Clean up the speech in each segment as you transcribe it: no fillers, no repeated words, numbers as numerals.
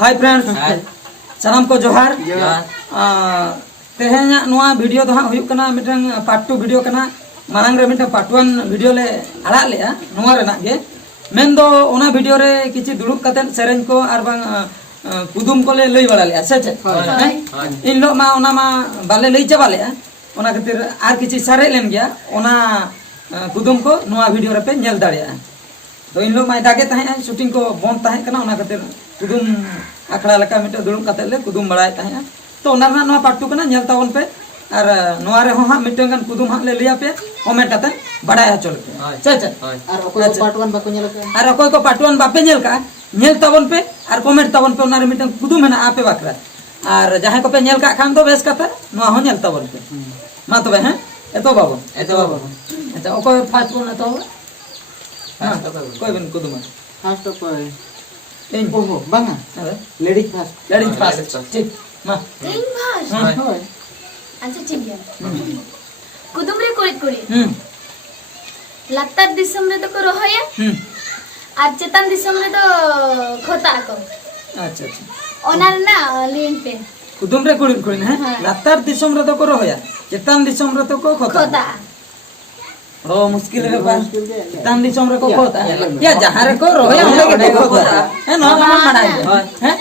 Hi friends सानाम को जोहार तेहें video तो हाँ मिटन पार्ट 2 वीडियो कना मांग रे मिटन पार्ट 1 वीडियो ले आड़ा लेया नोआ रेना गे मेन दो ओना वीडियो रे किछि दुड़ुब कतेन सेरेन को आर बांग कुदुम को ले लई बड़ा लेया से इन लो मा ओना मा बाले लई चाबा लेया ओना खातिर आर किछि सारे लेन गया ओना कुदुम को नोआ वीडियो रे पे नेल दाड़िया तो इन लो मा दागे ताहे शूटिंग को बंद ताहे कना ओना खातिर कुदुम आखड़ा लका मिटे दुड़ुब कते ले कुदुम बड़ाय ताहे तो ओना ना नोआ पार्ट 2 कना नेल तावन पे और नोआ रे हो हा मिटे गन कुदुम हा ले लिया पे कमेंट कते बड़ाय चल पे चे और ओको पार्ट 1 बाको नेल का और ओको को पार्ट 1 बापे नेल का नेल तावन पे और कमेंट तावन पे ओना रे मिटे कुदुम है ना आपे बाकरा और जहां को पे नेल का खान तो बेस कते नोआ हो नेल तावन पे मा तबे हैं एतो बाबू अच्छा ओको फास्ट वन तो हां कोई बन कुदुम फास्ट तो कोई इन ओहो बांगा लेडीज फास्ट ठीक मा इन फास्ट होय अच्छा ठीक है कुदुम रे कोई कोई लातार दिसम रे तो को रहोया आज चेतन दिसम रे तो खोता को अच्छा अच्छा ओनार ना लिंक पे कुदुम रे कोड़ी है लातार दिसम रे तो को रहोया चेतन दिसम रे तो को खोता ओ मुश्किल रे बा चेतन दिसम रे को खोता या जहां रे को रहोया ओने के खोता है ना माना है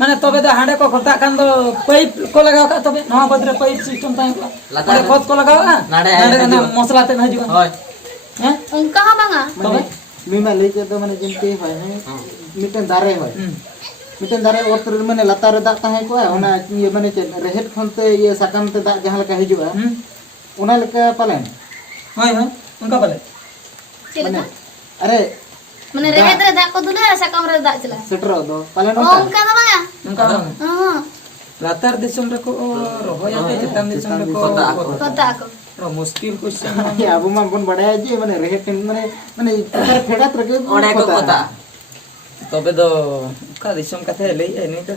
माने तबे तो हांडे को खोता कान दो पाइप को लगाओ का तबे नवा बदरे पाइप सिस्टम ताई को लातार खोत को लगाओ नाडे ना मसला ते न हिजुआ हैं उनका हा बांगा तबे मीमा लेके तो माने जिनते होय है मिटन दारे होय मिटन दारे ओतर माने लातार दा ताहे को ओना ये माने रेहेट खनते ये साकाम ते दा जहां लका हिजुआ ओना लका पालन हाय हाय उनका पाले चलता अरे माने रेहेत रे दा को दुना साकाम रे दा चला सेटर दो पालन उनका ना बांगा उनका हां लातार दिसम रे को रहोया पे चेतन दिसम रे को खोता को मुश्किल क्वेश्चन या अब मा बन बड़ाय जे माने रेहेट माने फेडात रे ओडे को खोता तबे दो का दिसम कथे लई ए नहीं तो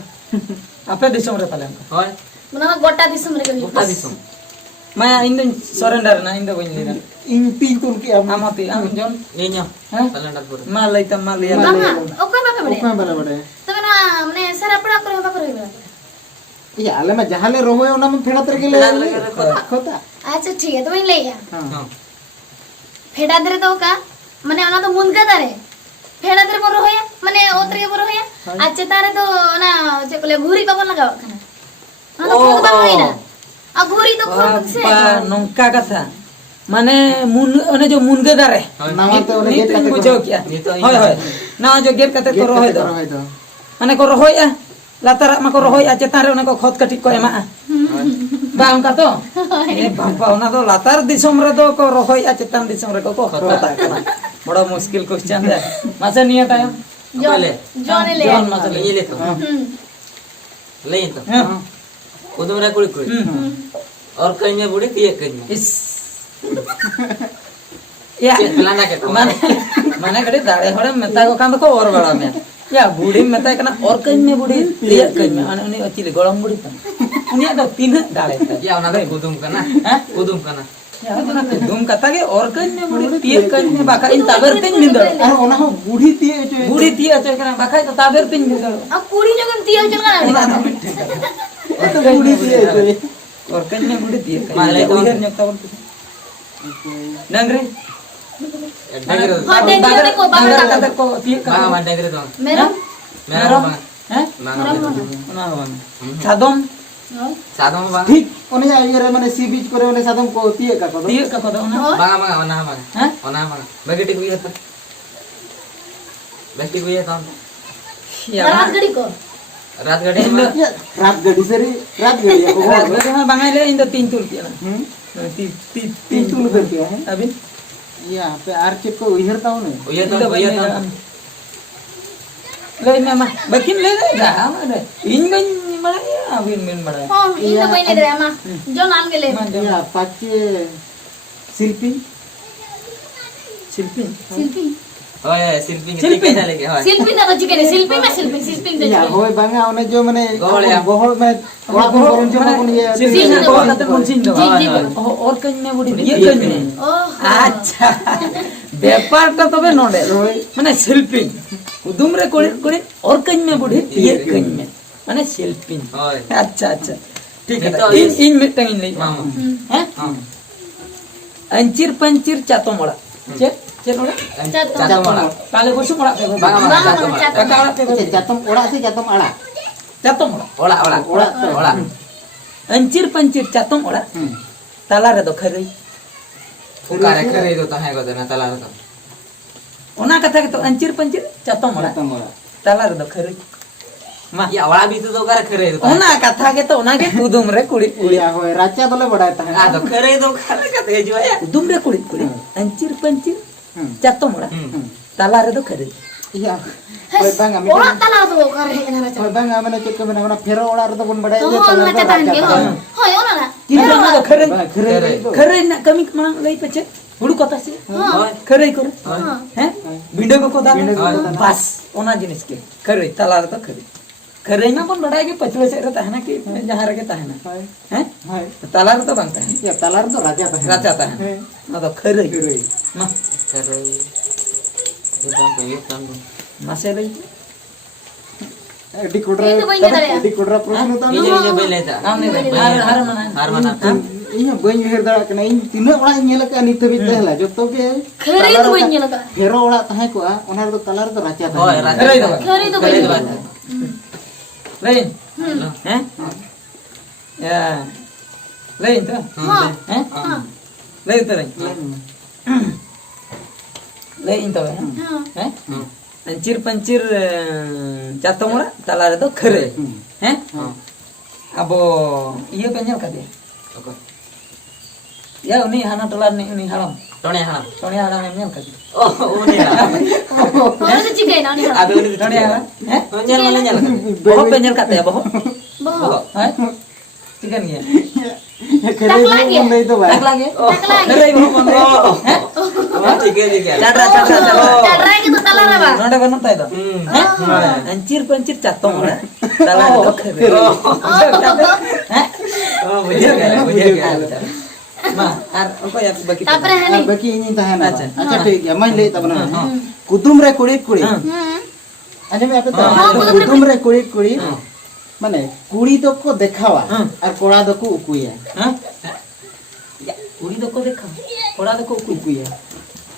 आपे दिसम रे पाले होय मना गोटा दिसम रे गोटा दिसम मैं इन सरेंडर ना इन दो बन लेना इन तीन तुम के आमती आम जोन नीño हैं सरेंडर पूरा मा लईता मा लिया बांगा ओको बापे बड़े ओको बड़े बड़े तबे ना माने सारा पड़ा करे बापे रे या आले में जहां ले रहोय ओना में फेडात रे के ले खोता अच्छा ठीक है तो मैं ले या हां फेडा दरे तो का माने ओना तो मुनका दारे फेडा दरे पर होया माने ओतरे पर होया अच्छा तारे तो ना जे कोले घुरी पापन लगाव खाना ना तो बाप होइना आ घुरी तो खोद से नौका कथा माने मुन ओने जो मुनगे दारे नामते ओने गेट कते बुझो क्या होय होय ना जो गेट कते को रहोय दो माने को रहोय लातार मा को रहोय चेतान रे ओने को खोद कटी को एमा बा उनका तो ए बाबा ओना तो लातार दिसम रे दो को रहोय चेतान दिसम रे को खोता कना बड़ा मुश्किल क्वेश्चन है मासे निया टाइम जोले जोने ले जोन मासे ये ले तो ले तो कुदुम रे कुड़ी कुड़ी और कहीं में बूढ़ी पिए कहीं इस या प्लाना के माने कड़े दाड़े होड़े मेता को कांद को और बड़ा में या बूढ़ी मेता कना और कहीं में बूढ़ी पिए कहीं में अने उनी अचिले गरम बूढ़ी त उनिया तो तीन दाड़े या ओना दे कुदुम कना या ओना कुदुम कता के और कहीं में बूढ़ी पिए कहीं में बाका इन ताबर तीन निंदर और ओना हो बूढ़ी तिए कना बाका तो ताबर तीन निंदर आ कुड़ी जगन तिया चल का तो बूढ़ी तिए और कहीं में बूढ़ी तिए माले उधर नक्ता बोल नंगरे हां डेंगरे को बाबा कता को तिए का मा डेंगरे दो मेरा मेरा हैं ना सादम बांगा ठीक ओने ये रे माने सी बीच करे ओने सादम को तिए का ओना बांगा ओना हैं बगेटी को ये तो बेटी को ये तो रात गड़ी को रात गड़ी से रात गड़ी को में बांगा ले इन 3 तुल किया ना तीन तुल कर दिया है अभी यहाँ पे आर्चिप को उयरता हूँ ने ले मामा बकिन ले रहा माने इन में बड़ा अभी में बड़ा हां इन तो कोई नहीं दे अम्मा जो नाम के ले या पाचे शिल्पी होय शिल्पी शिल्पी? के चले के होय शिल्पी ना तो चिकन शिल्पी में शिल्पी दे या होय बांगा ओने जो माने गोहल या। गोहल में ओड़ा को बोलन जो मन ये सिल्पी सिंह में दो। को कते कौन सिंह दो जी, जी। और कहीं में बुढ़ी ये कहीं में ओह আচ্ছা ব্যাপারটা তবে নড়ে মানে শিল্পী কুদুম রে করে করে ওর কন্যা বুড়ি ইয়ে কন্যা মানে শিল্পী होय আচ্ছা আচ্ছা ঠিক আছে Ito ইন is- ইন মিটাং ইন নেই मामा হ্যাঁ हां আঞ্চির পঞ্চির চাতমড়া চে চে ওড়া चातो माला তাহলে বসু পড়া তে बागा माला बागा चातो माला, माला কাকা ওড়া তে अच्छा जातम ओड़ा से जातम आड़ा চাতমড়া ओला ओला ओड़ा ओला আঞ্চির পঞ্চির চাতমড়া তালা রে তো খরই फुका रे करे तो ताहे को ना तला तो ওনা কথা তো আঞ্চির পঞ্চির চাতমড়া जातम ओड़ा তালা রে তো খরই মা या ओला भी तो करे करे तो ওনা কথা কে তো ওনাকে কুদুম রে কুড়ি या होय राचा दोले बडाय ता आ तो करे तो करे का ते जो है कुदुम रे कुड़ी कुड़ी अंचिर पंचिर चातो मोड़ा ताला रे दो खरे या होय बांगा मी ओड़ा तला तो करे ना रचा होय बांगा माने चेक को माने फेरो ओड़ा रे तो बन बडाय तो जे हो ना चाता के हो हो यो ना किन ना दो खरे खरे खरे ना कमी मांग लई पचे हुडू कथा से होय खरे कर हां हैं बिंडो को कोदा बिंडो को कोदा। बस ओना जिनिस के खरे ताला रे तो खरे खरे ना बन बडाय के पचले से रहता है ना कि जहां रखे ता है ना होय हैं होय ताला रे तो बनता है या तलार तो राजा ता राजा ता है ना तो खरे खरे मा करे ये काम मासे लई एडी कोडरा ये तो बन गया रे। एडी कोडरा प्रश्न ता ये बेले था नाम नहीं हार हार मना हार मना इnya बई हेर दाड़ा कना इन तिना ओड़ा नेल का नित बित हला जतो के खरे तो बन गया लगा फेरो ओड़ा ताहे को ओना रे तो तलार तो राजा ता होय राजा खरे दो खरे तो बन गया लई हैं या लई तो हां हैं हां lay itu lay lay itu ya हां eh ancir pancir jatuh mula talar itu kere eh abo iya penyel kade okay ya uni hana talar ni uni haram टोने हां Tony haram penyel kade ओ ओने और तो chicken ना नहीं आदो ने Tony haram eh nyal nyal nyal boh penyel kade ya boh बहुत eh chicken ya खरे lagi. नहीं तो भाई tak lagi Tak lagi. kere boh mande eh ओ ठीक है ठीक है cadra cadra cadra चल रहा है कि तो तला रहा बा nada benar tayo ancir pancir jatuh mula talar itu kere eh ओ बुझे गया Ma, ar apa ya bagi तापर है और नहीं बाकी इन ताहे ना अच्छा। अच्छा ठीक है मैं ले तब ना कुदुम रे कुड़ी कुड़ी अने में आपे हाँ, कुदुम रे कुड़ी कुड़ी माने कुड़ी तो को देखावा हाँ। और कोड़ा तो को उकुया Hah? Ya, uri doko dekha. Kola doko ku. उकुया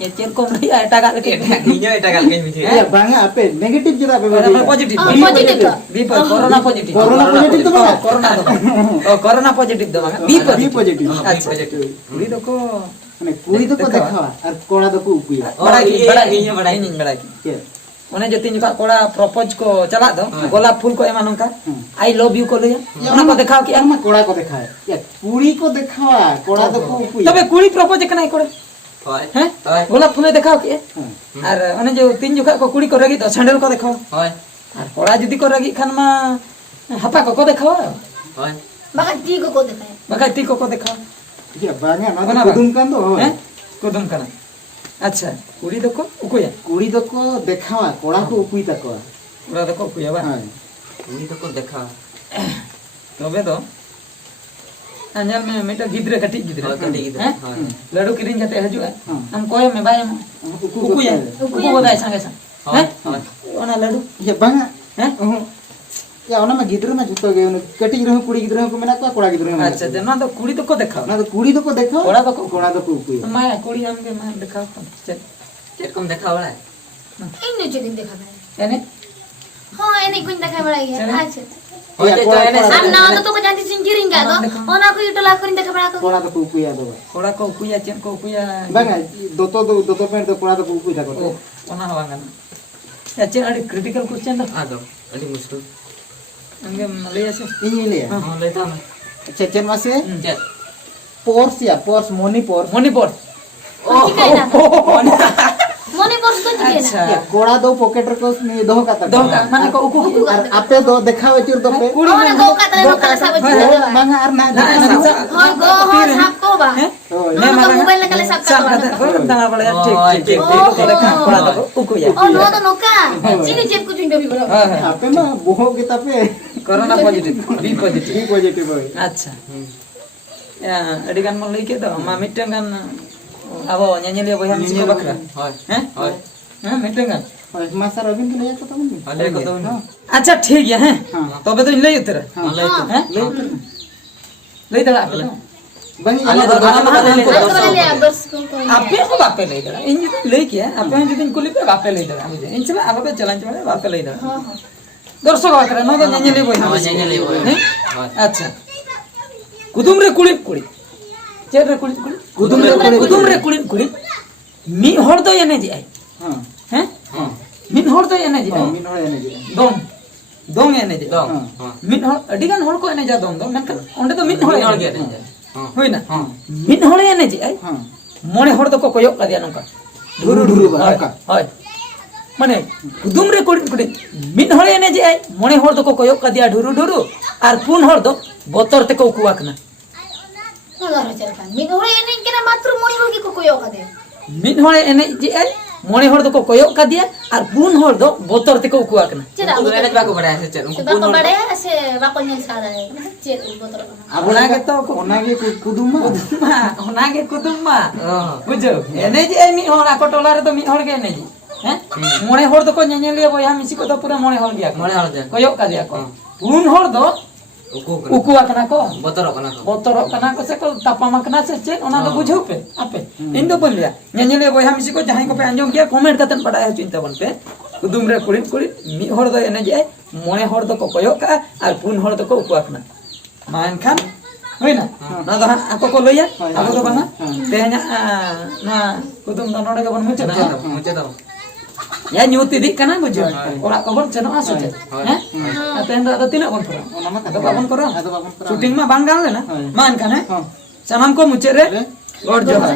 Ya cer ko mari eta ka ke. इन्हें एटा कल के मुझे या बांगा आपे नेगेटिव जरा आपे Corona positif. Oh, positif ka? Bipo corona positif. Corona positif to ba? Corona to. Oh, corona positif to bang. B Bipo positive Acha. Uri doko माने कुड़ी तो को देखावा। देखावा और कोड़ा तो को उकुया बड़ा की ये- बड़ा ये बड़ा की बड़ा की. के One जो तीन का कोड़ा प्रपोज को चला दो गोलाप फूल को एमानों का आई लव यू को ले ओना को दिखाओ कि यार कोड़ा को देखाए या कुड़ी को देखावा कोड़ा तो को उकुया तबे कुड़ी प्रपोज कनाई कोड़े होय हैं होय गोलाप फूल दिखाओ कि और ओने जो तीन जुखा को कुड़ी को रगी तो सैंडल को दिखाओ होय আর পড়া যদি করে কি খান মা হাপা কোকো দেখাও होय बाका टी को दिखाए বাকা তি কোকো দেখাও या बांगा ना बना कुदुम कान तो হ্যাঁ কোদম কানা আচ্ছা কুড়ি দেখো উকুয়া कुड़ी तो को देखावा कोड़ा को उकुई तक ওরা দেখো উকুয়া বা हां उनी तो को देखा তবে তো anjal me meta gidre kati gidre होय कटी इधर हैं होय ladu kiring kate hajua हाँ। am koy me bayam ukuya uku bodai sange sang होय हैं होय ona ladu या बांगा हैं या ओना में गिदर में जुतो गए कटी गिदर कुड़ी गिदर को मेना कोड़ा गिदर में আচ্ছা তে না তো কুড়ি তো কো দেখাও ना तो कुड़ी तो को देखो कोड़ा तो को कोड़ा तो को उकुई মা কুড়ি আমকে মা দেখাও চল चेक कम देखा वाला है इन चिकन दिखा है এনে हां एने कुन दिखा बड़ा है अच्छा होय या तो कोड़ा एने हम ना तो को जानती सिंगिरिंग का तो ओना को इटला करिन दिखा बड़ा को कोड़ा तो को उकुई दो koड़ा को ukuya chen ko ukuya बांगा दो पे तो कोड़ा तो को उकुई Oh, तक ona hawangan. Ya cen ada critical question dah. आ दो अड़ी मुश्किल Angge Malaysia sih. ini ले हां लेता मैं चेचन मासे चेक पोर्स या पोर्स मोनी पोर्स Monipor. चिकन ना मोने बस तो चिकेना अच्छा कोड़ा दो पॉकेट रे को दोह काता दो का माने को उकु और आपे दो देखावे चुर दो पे ओने गो कातले नो कले सब चिकेना बांगा आर ना हो गो हो साप को बा ने नो मोबाइल ले कले सब का को दाना बड़े ठीक ठीक ठीक को देखा कोड़ा दो उकु या ओ नो तो नोका चिनी जेब को चुंडो भी बोलो आपे मा बोहो के तापे corona positive B positive B positive होय अच्छा या अडी गान मन लई के तो मा मिटन गान अब ᱧᱮᱧᱮᱞᱤᱭᱟᱹ ᱵᱚᱭᱦᱟ ᱢᱤᱥᱤ ᱠᱚ ᱵᱟᱠᱷᱨᱟ ᱦᱳᱭ हैं ᱦᱳᱭ हैं मिटन गान होय मा सर अबिन के लया तो बन अले को तो अच्छा ठीक है हैं हां तबे तो लई उतर अले तो हैं लई दड़ा आपे बंगी अले तो तो ले बस को आपे को बापे लई दड़ा इन जो लई के आपे जो दिन कुली पे बापे लई दड़ा इन चला आप पे चलन चले बापे लई दड़ा हां हां दर्शक बाकरा नो तो ᱧᱮᱧᱮᱞᱤᱭᱟᱹ बॉय हाँ, ᱧᱮᱧᱮᱞᱤᱭᱟᱹ बॉय। हैं हाँ। अच्छा कुदुम रे कुड़ी चेर रे कुड़ी कुदुम रे कुड़ी मी हर दो एने जी आई हां हैं हां मिन हर दो एने जी आई मिन होय ने जे दोंग दोंग एने जी दो हां मिन हर अडी गान हर को एने जा दोंग दो मेनखान ओंडे तो मिन हर हड़ एने गया हां होइना हां मिन हर एने जी आई हां मोने हर दो को कोयक का दिया नंका धुरु धुरु बा होय माने कुदुम रे कुड़ी मिन हर एने जी आई मोने हर दो को कोयक का दिया ढुरु आर पुन हर दो बोतर ते को कुआकना नगर चलता मी होय एने केना मात्र मोनी होगी को कोयो का दे मिन हर एने जी आई मोने हर दो को कोयक का दिया आर पुन हर दो बोतर ते को कुआकना चेदा उनको एने बाको बड़ा है चल उनको बाको बड़े से बाको नेल सादा है चेद बोतर अब ओना के तो ओनागे कुदुमा ओना के कुदुमा हां बुझो एने जी आई मी हर आको टोला रे तो मी हर के एने जी हैं मोने हर दो को ᱧᱮᱧᱮᱞᱤᱭᱟᱹ बॉय मिसी को तो पूरा मोने हर गया मोने हड़ जा कोयक का दिया को पुन हर दो उको उकुआकना को बोतरो कना को बोतरok kana ko se ko tapamakna se chen ona do bujhau pe ape in do bon liya ᱧᱮᱧᱮᱞᱤᱭᱟᱹ बॉय मिसी को जहां को पे anjom kiya comment katen badai ho cinta bon pe kudum re kulit mi hor do ene je mone hor do ko koyok ka ar pun hor do ko ukuakna man kan hoina na do ako ko loya ako do banga tehnya na kudum do node bon mucha na मुझे तो ya nyuti dik kana bujo ora ko bon cheno asu che he aten do tina bon kora ओना मा do babon kora तो बाबन करा shooting ma bangal le na man kan he sanam ko muche re lord johar